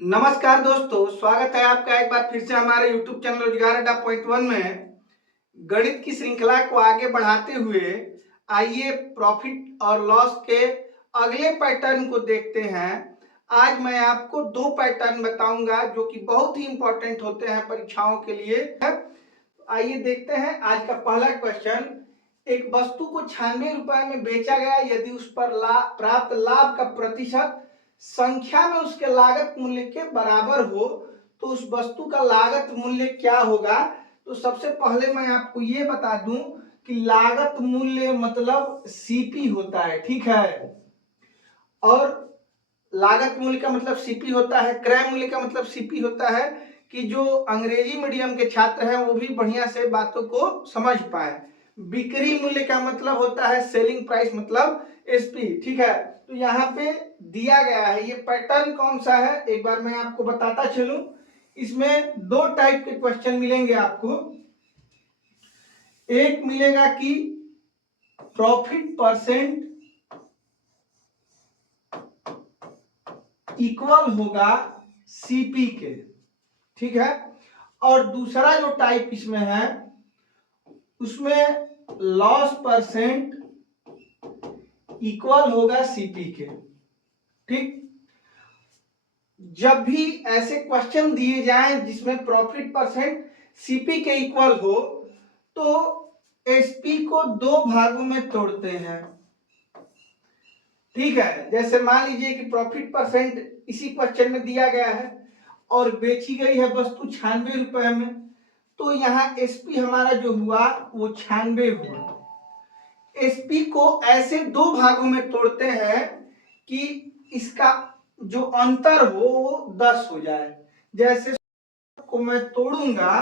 नमस्कार दोस्तों, स्वागत है आपका एक बार फिर से हमारे YouTube चैनल रोजगार अड्डा पॉइंट 1 में। गणित की श्रृंखला को आगे बढ़ाते हुए आइए प्रॉफिट और लॉस के अगले पैटर्न को देखते हैं। आज मैं आपको दो पैटर्न बताऊंगा जो कि बहुत ही इंपॉर्टेंट होते हैं परीक्षाओं के लिए। आइए देखते हैं आज का पहला क्वेश्चन। एक वस्तु को 96 रुपए में बेचा गया, यदि उस पर प्राप्त लाभ का प्रतिशत संख्या में उसके लागत मूल्य के बराबर हो तो उस वस्तु का लागत मूल्य क्या होगा। तो सबसे पहले मैं आपको ये बता दूं कि लागत मूल्य मतलब सीपी होता है, ठीक है। और लागत मूल्य का मतलब सीपी होता है, क्रय मूल्य का मतलब सीपी होता है कि जो अंग्रेजी मीडियम के छात्र हैं वो भी बढ़िया से बातों को समझ पाए। बिक्री मूल्य का मतलब होता है सेलिंग प्राइस मतलब एसपी, ठीक है। तो यहाँ पे दिया गया है, ये पैटर्न कौन सा है एक बार मैं आपको बताता चलूं। इसमें दो टाइप के क्वेश्चन मिलेंगे आपको। एक मिलेगा कि प्रॉफिट परसेंट इक्वल होगा सीपी के, ठीक है। और दूसरा जो टाइप इसमें है उसमें लॉस परसेंट इक्वल होगा सीपी के, ठीक। जब भी ऐसे क्वेश्चन दिए जाएं जिसमें प्रॉफिट परसेंट सीपी के इक्वल हो तो एसपी को दो भागों में तोड़ते हैं, ठीक है। जैसे मान लीजिए कि प्रॉफिट परसेंट इसी क्वेश्चन में दिया गया है और बेची गई है वस्तु 96 रुपए में, तो यहाँ एसपी हमारा जो हुआ वो 96 हुआ। एसपी को ऐसे दो भागों में तोड़ते हैं कि इसका जो अंतर हो वो 10 हो जाए। जैसे को मैं तोड़ूंगा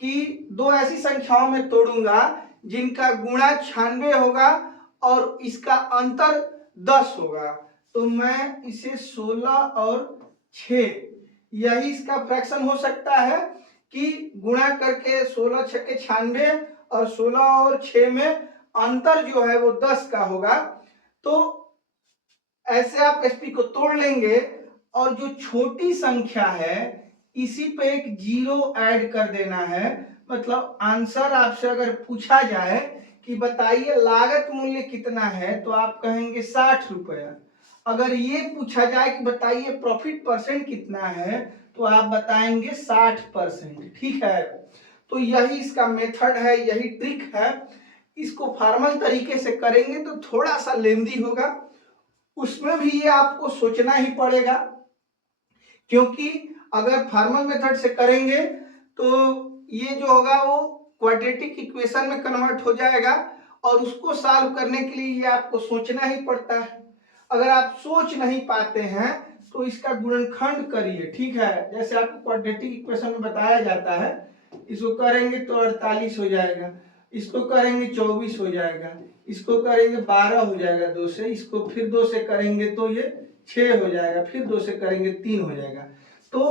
कि दो ऐसी संख्याओं में तोड़ूंगा जिनका गुणा 96 होगा और इसका अंतर 10 होगा, तो मैं इसे 16 और 6 यही इसका फ्रैक्शन हो सकता है कि गुणा करके 16 छक्के 96 और 16 और 6 में अंतर जो है वो 10 का होगा। तो ऐसे आप एसपी को तोड़ लेंगे और जो छोटी संख्या है इसी पे एक जीरो ऐड कर देना है। मतलब आंसर आपसे अगर पूछा जाए कि बताइए लागत मूल्य कितना है तो आप कहेंगे 60 रुपया। अगर ये पूछा जाए कि बताइए प्रॉफिट परसेंट कितना है तो आप बताएंगे 60%, ठीक है। तो यही इसका मेथड है, यही ट्रिक है। इसको फॉर्मल तरीके से करेंगे तो थोड़ा सा लेंदी होगा, उसमें भी ये आपको सोचना ही पड़ेगा, क्योंकि अगर फॉर्मल मेथड से करेंगे तो ये जो होगा वो क्वाड्रेटिक इक्वेशन में कन्वर्ट हो जाएगा और उसको सॉल्व करने के लिए ये आपको सोचना ही पड़ता है। अगर आप सोच नहीं पाते हैं तो इसका गुणनखंड करिए, ठीक है। जैसे आपको क्वाड्रेटिक इक्वेशन में बताया जाता है, इसको करेंगे तो 48 हो जाएगा, इसको करेंगे 24 हो जाएगा, इसको करेंगे 12 हो जाएगा 2 से, इसको फिर 2 से करेंगे तो ये 6 हो जाएगा, फिर 2 से करेंगे 3 हो जाएगा। तो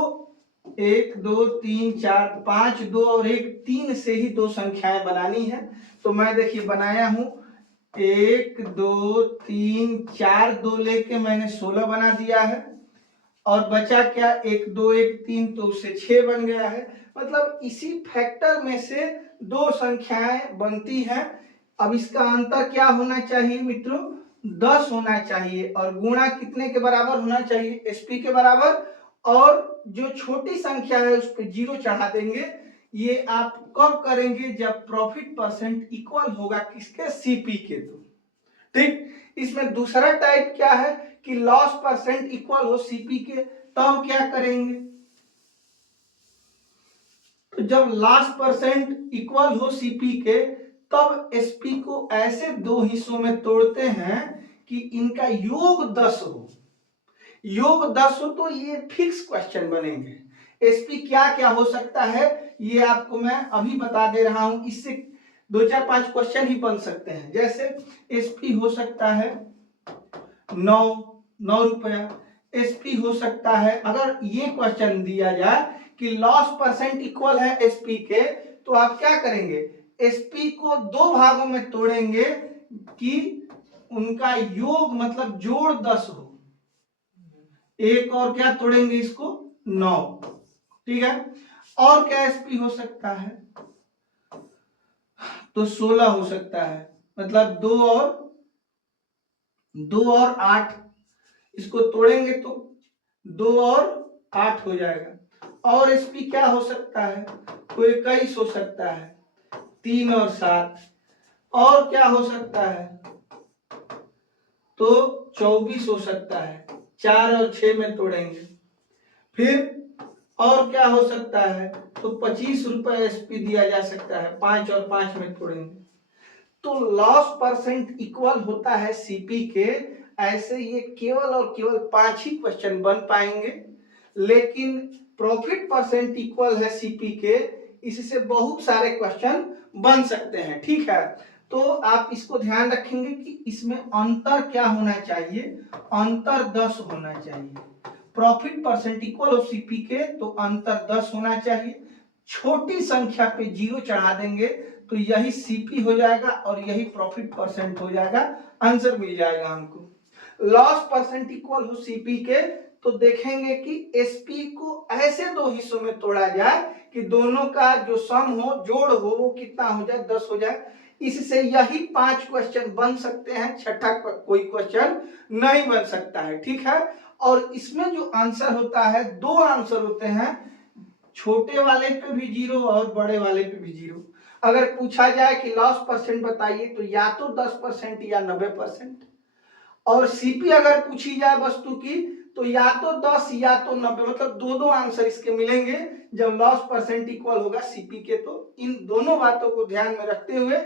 1 2 3 4 5 2 और 1 3 से ही दो संख्याएं बनानी है। तो मैं देखिए बनाया हूं 1 2 3 4 2 लेके मैंने 16 बना दिया है और बचा क्या 1 2 1 3, तो उससे 6 बन गया है। मतलब इसी फैक्टर में से दो संख्याएं बनती हैं। अब इसका अंतर क्या होना चाहिए मित्रों, 10 होना चाहिए और गुणा कितने के बराबर होना चाहिए, एसपी के बराबर। और जो छोटी संख्या है उस पर जीरो चढ़ा देंगे। ये आप कब करेंगे, जब प्रॉफिट परसेंट इक्वल होगा किसके, सीपी के। तो ठीक, इसमें दूसरा टाइप क्या है कि लॉस परसेंट इक्वल हो सीपी के, तब क्या करेंगे। तो जब लॉस परसेंट इक्वल हो सीपी के तब एसपी को ऐसे दो हिस्सों में तोड़ते हैं कि इनका योग 10 हो। योग 10 हो तो ये फिक्स क्वेश्चन बनेंगे। एसपी क्या क्या हो सकता है ये आपको मैं अभी बता दे रहा हूं, इससे 2 4 5 क्वेश्चन ही बन सकते हैं। जैसे एसपी हो सकता है 9 रुपया, एसपी हो सकता है, अगर ये क्वेश्चन दिया जाए कि लॉस परसेंट इक्वल है एसपी के, तो आप क्या करेंगे, एसपी को दो भागों में तोड़ेंगे कि उनका योग मतलब जोड़ 10 हो। एक और क्या तोड़ेंगे इसको 9, ठीक है। और क्या एसपी हो सकता है, तो 16 हो सकता है, मतलब 2 और 8, इसको तोड़ेंगे तो 2 और 8 हो जाएगा। और एसपी क्या हो सकता है, तो 21 हो सकता है, 3 और 7। और क्या हो सकता है, तो 24 हो सकता है, 4 और 6 में तोड़ेंगे। फिर और क्या हो सकता है, तो 25 रुपए एसपी दिया जा सकता है, 5 और 5 में तोड़ेंगे। तो लॉस परसेंट इक्वल होता है सीपी के। ऐसे ये केवल और केवल 5 ही क्वेश्चन बन पाएंगे, लेकिन प्रॉफिट परसेंट इक्वल है सीपी के, इससे बहुत सारे क्वेश्चन बन सकते हैं, ठीक है। तो आप इसको ध्यान रखेंगे कि इसमें अंतर क्या होना चाहिए, अंतर 10 होना चाहिए। Profit percent equal of CP के, तो अंतर 10 होना चाहिए। छोटी संख्या पे 0 चढ़ा देंगे तो यही सीपी हो जाएगा और यही प्रॉफिट परसेंट हो जाएगा, आंसर मिल जाएगा हमको। लॉस परसेंट इक्वल हो सीपी के, तो देखेंगे कि एसपी को ऐसे दो हिस्सों में तोड़ा जाए कि दोनों का जो सम हो, जोड़ हो, वो कितना हो जाए, 10 हो जाए। इससे यही 5 क्वेश्चन बन सकते हैं, छठा कोई क्वेश्चन नहीं बन सकता है, ठीक है। और इसमें जो आंसर होता है, 2 आंसर होते हैं, छोटे वाले पे भी 0 और बड़े वाले पे भी 0। अगर पूछा जाए कि लॉस परसेंट बताइए, तो या तो 10% या 90%। और सीपी अगर पूछी जाए वस्तु की, तो या तो 10 या तो 90, मतलब दो आंसर इसके मिलेंगे जब लॉस परसेंट इक्वल होगा सीपी के। तो इन दोनों बातों को ध्यान में रखते हुए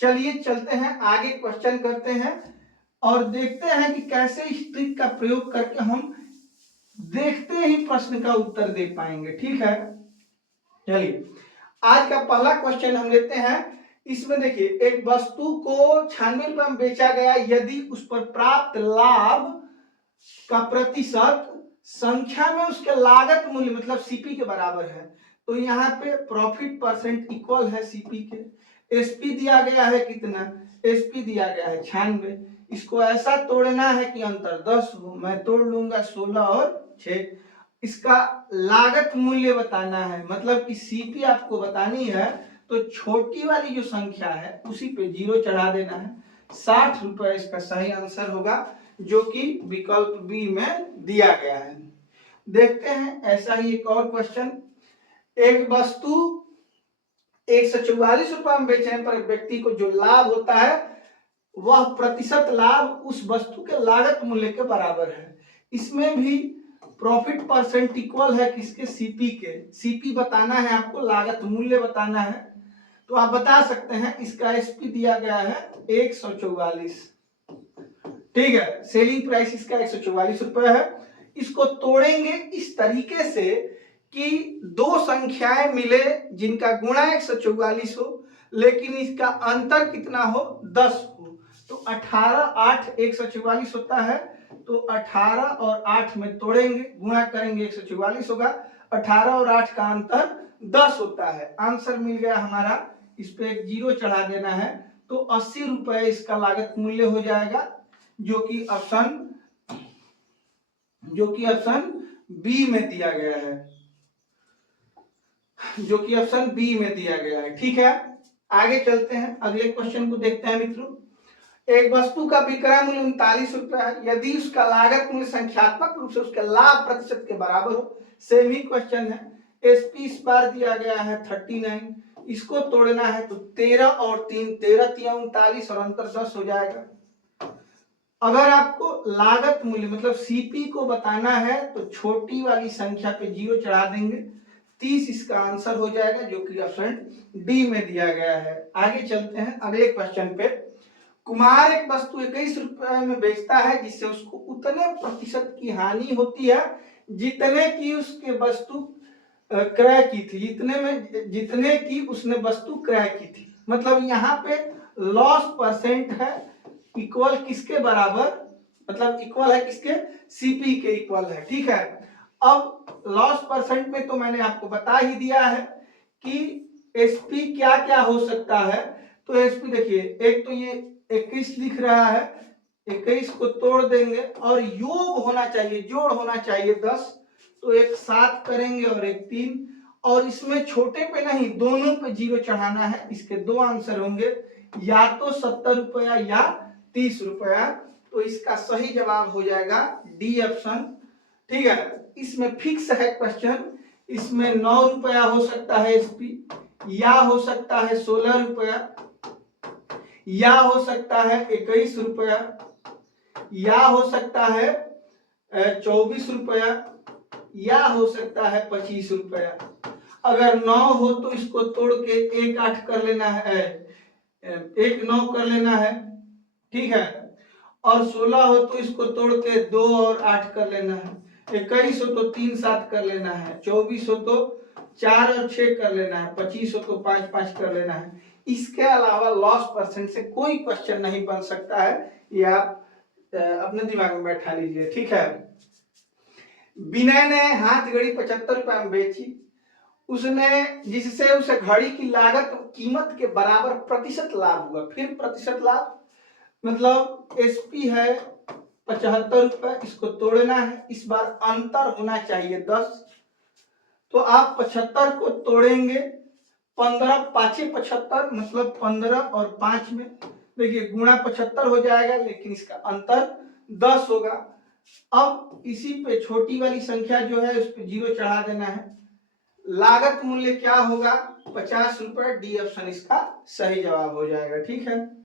चलिए चलते हैं आगे, क्वेश्चन करते हैं और देखते हैं कि कैसे इस ट्रिक का प्रयोग करके हम देखते ही प्रश्न का उत्तर दे पाएंगे, ठीक है। चलिए आज का पहला क्वेश्चन हम लेते हैं। इसमें देखिए, एक वस्तु को 96 रुपए में बेचा गया यदि उस पर प्राप्त लाभ का प्रतिशत संख्या में उसके लागत मूल्य मतलब सीपी के बराबर है। तो यहाँ पे प्रॉफिट परसेंट इक्वल है सीपी के। एसपी दिया गया है कितना, एसपी दिया गया है 96। इसको ऐसा तोड़ना है कि अंतर 10 हो। मैं तोड़ लूंगा 16 और 6। इसका लागत मूल्य बताना है, मतलब कि सीपी आपको बतानी है, तो छोटी वाली जो संख्या है उसी पे 0 चढ़ा देना है। 60 रुपए इसका सही आंसर होगा, जो कि विकल्प बी में दिया गया है। देखते हैं ऐसा ही एक और क्वेश्चन। एक वस्तु 144 रुपए में बेचने पर व्यक्ति को जो लाभ होता है वह प्रतिशत लाभ उस वस्तु के लागत मूल्य के बराबर है। इसमें भी प्रॉफिट परसेंट इक्वल है किसके, सीपी के। सीपी बताना है आपको, लागत मूल्य बताना है। तो आप बता सकते हैं इसका एसपी दिया गया है 144, ठीक है। सेलिंग प्राइस इसका 144 रुपए है। इसको तोड़ेंगे इस तरीके से कि दो संख्याएं मिले जिनका गुणा 144 हो, लेकिन इसका अंतर कितना हो, 10 हो। तो 18 8 144 होता है, तो 18 और 8 में तोड़ेंगे, गुणा करेंगे 144 होगा। 18 और 8 का अंतर 10 होता है। आंसर मिल गया हमारा, इस पे एक 0 चढ़ा देना है, तो 80 रुपए इसका लागत मूल्य हो जाएगा, जो कि ऑप्शन बी में दिया गया है, जो कि ऑप्शन बी में दिया गया है, ठीक है। आगे चलते हैं, अगले क्वेश्चन को देखते हैं मित्रों। एक वस्तु का विक्रय मूल्य 39 रुपए है यदि उसका लागत मूल्य संख्यात्मक रूप से उसके लाभ प्रतिशत के बराबर हो। सेम ही क्वेश्चन है। एसपी इस बार दिया गया है 39, इसको तोड़ना है तो 13 और 3, 13 3 39 और अंतर 10 हो जाएगा। अगर आपको लागत मूल्य मतलब सीपी को बताना है तो छोटी वाली संख्या पे 0 चढ़ा देंगे, 30 इसका आंसर हो जाएगा, जो कि ऑप्शन डी में दिया गया है। आगे चलते हैं अगले क्वेश्चन पे। कुमार एक वस्तु 21 रुपए में बेचता है जिससे उसको उतने प्रतिशत की हानि होती है जितने की उसके वस्तु क्रय की थी, जितने की उसने वस्तु क्रय की थी। मतलब यहाँ पे लॉस परसेंट है इक्वल किसके बराबर, मतलब इक्वल है किसके, सीपी के इक्वल है, ठीक है। अब लॉस परसेंट में तो मैंने आपको बता ही दिया है कि एसपी क्या क्या हो सकता है। तो एसपी देखिए, एक तो ये 21 लिख रहा है, 21 को तोड़ देंगे और योग होना चाहिए, जोड़ होना चाहिए 10, तो एक 7 करेंगे और एक 3, और इसमें छोटे पे नहीं दोनों पे 0 चढ़ाना है। इसके दो आंसर होंगे, या तो 70 रुपया या 30 रुपया। तो इसका सही जवाब हो जाएगा डी ऑप्शन। ठीक है, इसमें फिक्स है क्वेश्चन, इसमें 9 रुपया हो सकता है एसपी, या हो सकता है 16 रुपया, या हो सकता है 21 रुपया, या हो सकता है 24 रुपया, या हो सकता है 25 रुपया। अगर 9 हो तो इसको तोड़ के 1 8 कर लेना है, 1 9 कर लेना है, ठीक है। और 16 हो तो इसको तोड़ के 2 और 8 कर लेना है, 21 हो तो 3 7 कर लेना है, 24 हो तो 4 और 6 कर लेना है, 25 हो तो 5 5 कर लेना है। इसके अलावा लॉस परसेंट से कोई क्वेश्चन नहीं बन सकता है, ये आप अपने दिमाग में बैठा लीजिए, ठीक है। विनय ने हाथ घड़ी 75 रुपए में बेची, उसने जिससे उसे घड़ी की लागत कीमत के बराबर प्रतिशत लाभ हुआ। फिर प्रतिशत लाभ मतलब एसपी है 75 रुपए, इसको तोड़ना है, इस बार अंतर होना चाहिए 10। तो आप 75 को तोड़ेंगे 15 पाँचे 75 मतलब 15 और 5 में देखिए गुणा 75 हो जाएगा, लेकिन इसका अंतर 10 होगा। अब इसी पे छोटी वाली संख्या जो है उस पे 0 चढ़ा देना है। लागत मूल्य क्या होगा 50 रुपए, डी ऑप्शन इसका सही जवाब हो जाएगा, ठीक है।